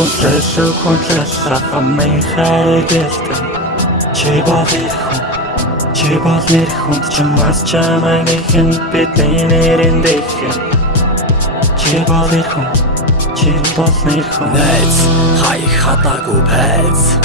Хүнлэсээ амын хайргэлтэн Чи бол нэр хүнд чамаас чамайг нэхэн бидний нэрэн дэхэн Чи бол нэр хүнд Найз хай хатаагүй байц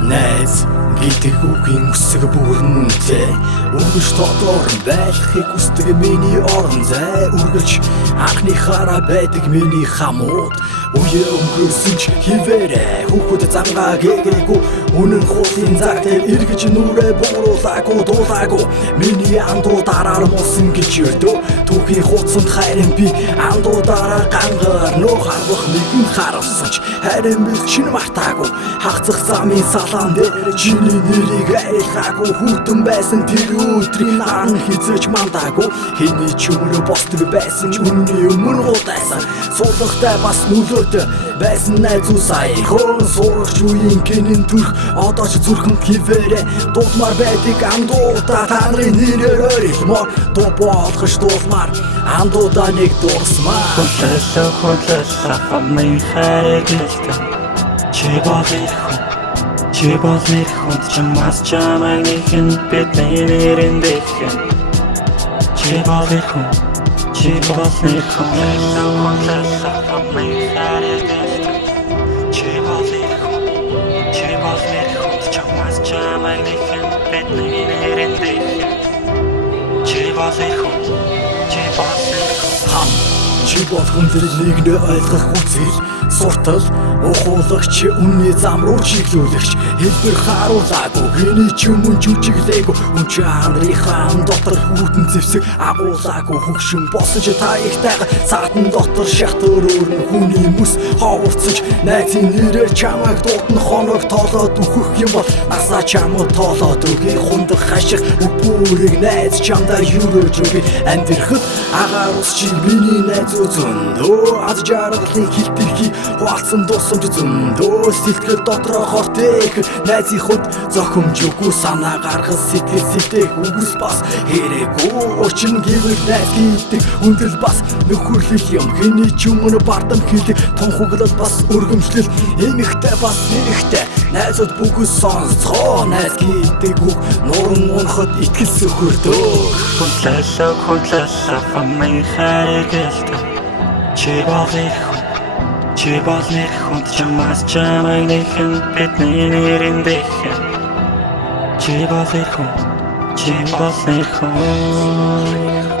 Найз гэдэг үгийн үсэг бүрэнтэй Үргэлж тодор байхыг хүсдэг миний орон зай Үргэлж анхныхаараа байдаг миний хамууд Үе өнгөрсөн ч хивээрээ хүүхэд зангаа гээгээгүй Үнэн хуулийн цаг дээр эргэж нүрээ бууруулаагүй дуулаагүй Миний андуудаараа муусан гэж өрдөө Түүхийн хуудсанд хайрын би андуудаараа гангаар Нөө харвах нэгэн харавсан ч хайрын би чинь мартаагүй Хагцах замын салаан дээр чиний нэрийг айлгаагүй Хүрдэн байсан тэр өдрийн наран хизэж мандаагүй Хэний ч өмнө босдог байсан ч үнний өмнө гудайсан Суулгахтай бас нөлөөтэй байсан найзуу саяхан Сурагч үеийн гинэн төрх одоо ч зүрхэн хивээрээ Дуудмаар байдаг андуудаа та нарын нэрээр орилмоор Дуу болгож дуулмаар андуудаа нэг дуусмаар Хүнлэсээ амын хайргэлтэн Чи бол нэр хүнд чамаас чамайг нэхэн бидний нэрэн дэхэн Чи бол нэр хүнд Хүнлэсээ амын хайргэлтэн Чи бол нэр хүнд чамаас чамайг нэхэн бидний нэрэн дэхэн Чи бол нэр хүнд Чи бол хүндрэл нэгнээ ойлгох үзэл Суртал, ухуулагч, үнний зам руу чиглүүлэгч Хэлбэр харуулаагүй, хэний ч өмнө жүжиглээгүй Үн чи анрийнхаан дотор хүүтэн зэвсэг агуулаагүй Хөгшин болсон чи та ихтэйг саатан дотор шатар өрн Хүний мэс ховорцож, найзын нэрээр чамайг дуудна Хоног тоолоод үхэх юм бол насаа чамд тоолоод өгье Хундах хаших үг бүрийг найз чамдаа юрөөж өгье Амьдрахад агаар ус чи миний найзуу зөндөө Аз жаргалын хилтэрхий Хуалцсан дуусамж зөндөө Сэлтгэл дотроо хортэх Найзын худ зохимжгүй санаа гаргас сэтгэл сэтэх Үгс бас хэрэггүй Учир нь гэвэл найз гэдэг үндрэл бас нөхөрлөл юм Хэний ч өмнө бардам хийдэг тунхаглал бас өргөмжлөл Эмэгтэй бас нэрэгтэй Найзууд бүгд сонсцгоо Найз гэдэг үг нуран унахад итгэл сөхөрдөө Хүнлэсээ амын хайргэлтэн Чи бол нэр хүнд чамаас чамайг нэхэн бидний нэрэн дэхэн Чи бол нэр хүнд